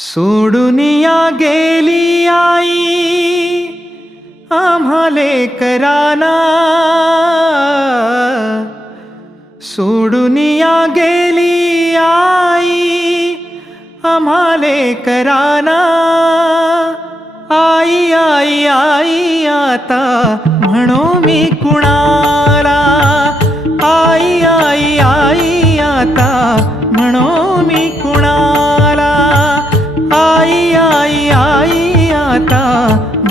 सोडून या गेली आई आम्हाले कराना. सोडून या गेली आई आम्हाले कराना. आई आई आई आता म्हणो मी कुणा. आई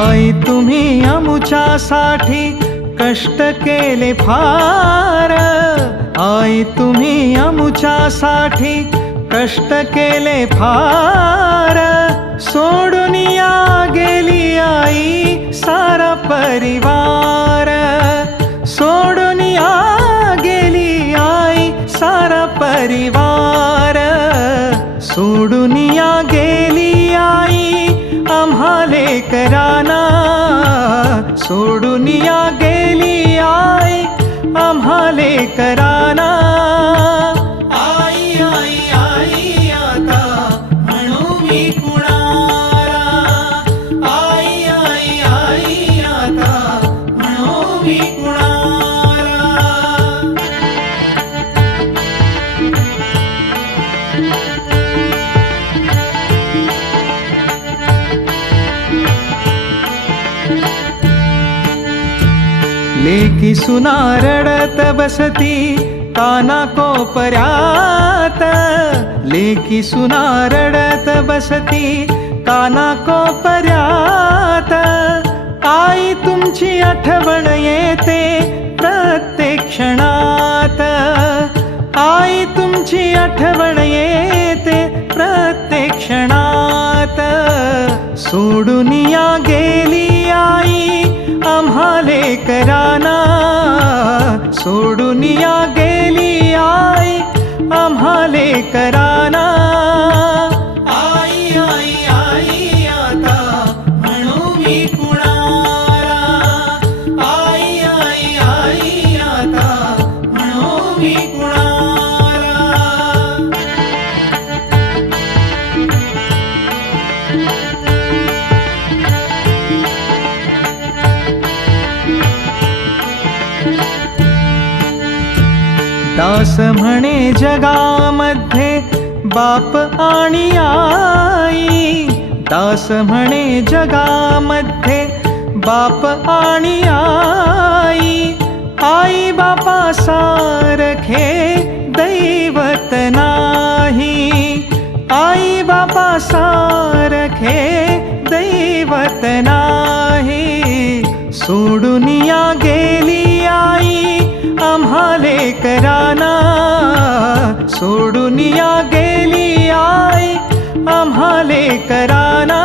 आई तुम्ही अमुच्यासाठी कष्ट केले फार. आई तुम्ही अमुच्यासाठी कष्ट केले फार. सोडून या गेली आई सारा परिवार. सोडून या गेली आई सारा परिवार. कराना सोडून या गेली आई आम्हाले कराना. आई आई आई आता म्हणू मी कुणाला. आई आई आई आता म्हणू मी लेकी सुना रडत बसती काना कोपऱ्यात. लेकी सुना रडत बसती काना कोपऱ्यात. आई तुमची आठवण येते प्रत्येक क्षणात. आई तुमची आठवण येते प्रत्येक क्षणात. सोडून या गेली कराना सोडून या गेली आई. आम्हाले कराना दास म्हणे जगामध्ये बाप आणि आई. दास म्हणे जगामध्ये बाप आणि आई. आई बापा सारखे दैवत नाही. आई बापा सारखे दैवत नाही. सोडून या गेली कराना सोडून या गेली आई आम्हाले कराना.